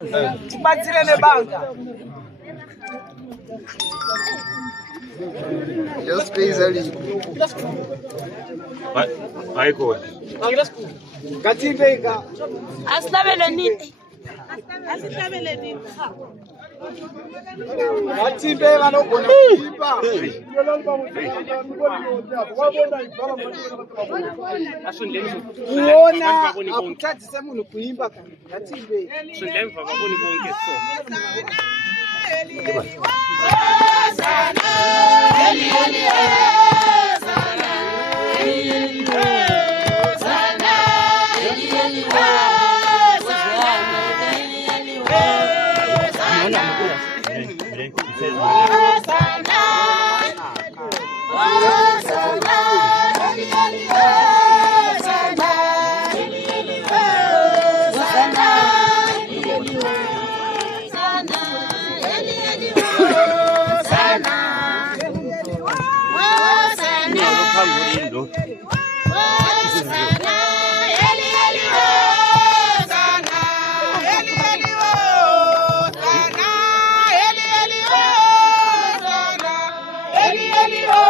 Tipatsire nebanga. Just pays ali. Haiko. Katibeka. Asitabele nini? Katibe vanogona kuimba. Kuona akutadzise munhu kuimba kana. Katibe. Sundemva vaboni bonke so. Eli,